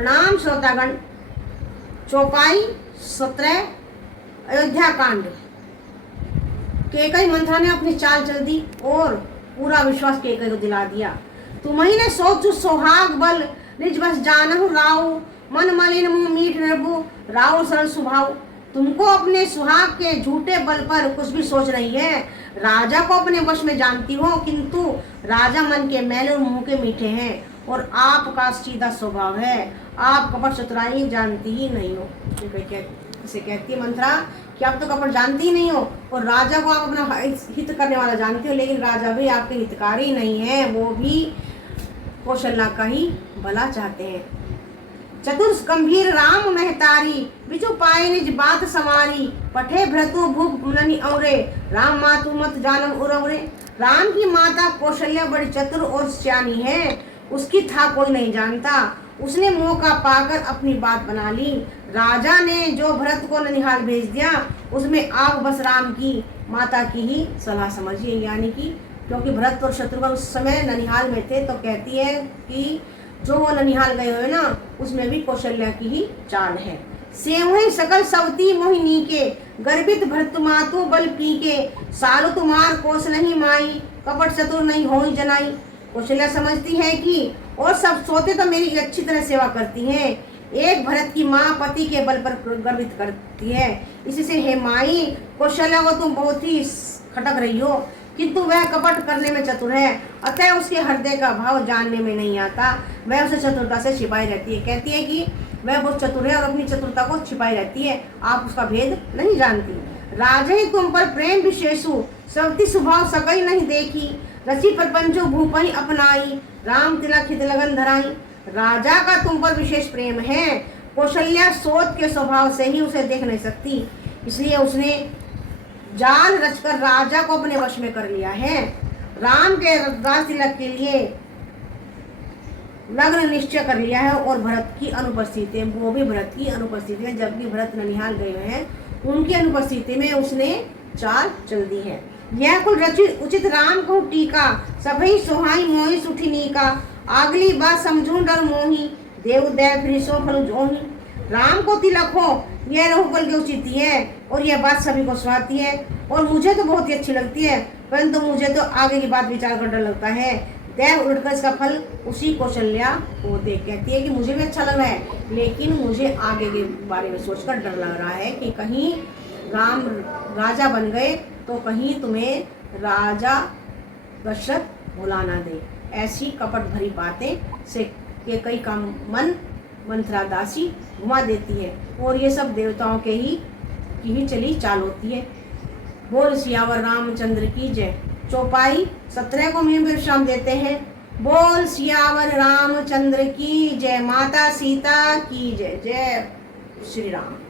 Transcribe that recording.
प्रणाम श्रोतागण। चौपाई 17 अयोध्या कांड। केकई मंथरा ने अपनी चाल चल दी और पूरा विश्वास केकई को दिला दिया। तुम्ही ने सोचु सोहाग बल निज बस जानहु राव, मन मलिन मुंह मीठ नरबु राव सरल स्वभाव। तुमको अपने सुहाग के झूठे बल पर कुछ भी सोच रही है। राजा को अपने वश में जानती हो, किंतु राजा मन के मैले और मुंह के मीठे हैं और आपका सीधा स्वभाव है। आप कपट चतुराई जानती ही नहीं हो। इसे कहती है मंथरा कि आप तो कपट जानती ही नहीं हो और राजा को आप अपना हित करने वाला जानते हो, लेकिन राजा भी आपके हितकारी नहीं है, वो भी कौशल्या का ही भला चाहते हैं। चतुर गंभीर राम महतारी, बिचु पाए निज बात समारी। पठे भ्रतु भूप ननि औरे, राम मातु मत जानम उरवरे। राम की माता कौशल्या बड़ी चतुर और सियानी है, उसकी था कोई नहीं जानता। उसने मौका पाकर अपनी बात बना ली। राजा ने जो भरत को ननिहाल भेज दिया, उसमें आप बस राम की माता की ही सलाह समझिए। यानी कि क्योंकि भरत और शत्रुघ्न उस समय ननिहाल में थे, तो कहती है कि जो वो ननिहाल गए हुए ना, उसमें भी कौशल्या की ही चाल है। सेवहि सकल सवती मोहिनी के, गर्भित भरत मातु बल पी के। सालु तुम्हार कोस नहीं माई, कपट चतुर नहीं होई जनाई। कौशल्या समझती है कि और सब सोते तो मेरी अच्छी तरह सेवा करती हैं। एक भरत की माँ पति के बल पर गर्वित करती है, इसी से हे माई, कौशल्या को तुम बहुत ही खटक रही हो, किंतु वह कपट करने में चतुर है, अतः उसके हृदय का भाव जानने में नहीं आता। वह उसे चतुरता से छिपाई रहती है। कहती है कि वह बहुत चतुर है और अपनी चतुरता को छिपाई रहती है, आप उसका भेद नहीं जानती। राजे तुम पर प्रेम विशेषु, सवती स्वभाव सकई नहीं देखी। रची प्रपंचो भूपहि अपनाई, राम तिलक हित लगन धराई। राजा का तुम पर विशेष प्रेम है, कौशल्या सोच के स्वभाव से ही उसे देख नहीं सकती, इसलिए उसने जाल रचकर राजा को अपने वश में कर लिया है। राम के राज तिलक के लिए लग्न निश्चय कर लिया है और भरत की अनुपस्थिति, वो भी भरत की अनुपस्थिति में, जबकि भरत ननिहाल गए हुए हैं, उनकी अनुपस्थिति में उसने चाल चल दी है। यह कुल रचित उचित राम को टीका, सभई सोहाई मोहि सुठिनी का। अगली बात समझूं डर मोही, देव देव फिर सो फल जोही। राम को तिलक हो, यह रघुकुल की उचित है और यह बात सभी को सुहाती है और मुझे तो बहुत ही अच्छी लगती है, परंतु मुझे तो आगे की बात विचार कर डर लगता है। देव उलटकर इसका फल उसी कौशल्या को दे। कहती है कि मुझे भी अच्छा लग रहा है, लेकिन मुझे आगे के बारे में सोचकर डर लग रहा है कि कहीं राम राजा बन गए तो कहीं तुम्हें राजा दशरथ भुला ना दे। ऐसी कपट भरी बातें से केकई का मन मंथरा दासी घुमा देती है और ये सब देवताओं के ही चली चाल होती है। बोल सियावर रामचंद्र की जय। चौपाई 17 को में विश्राम देते हैं। बोल सियावर रामचंद्र की जय। माता सीता की जय। जय श्री राम।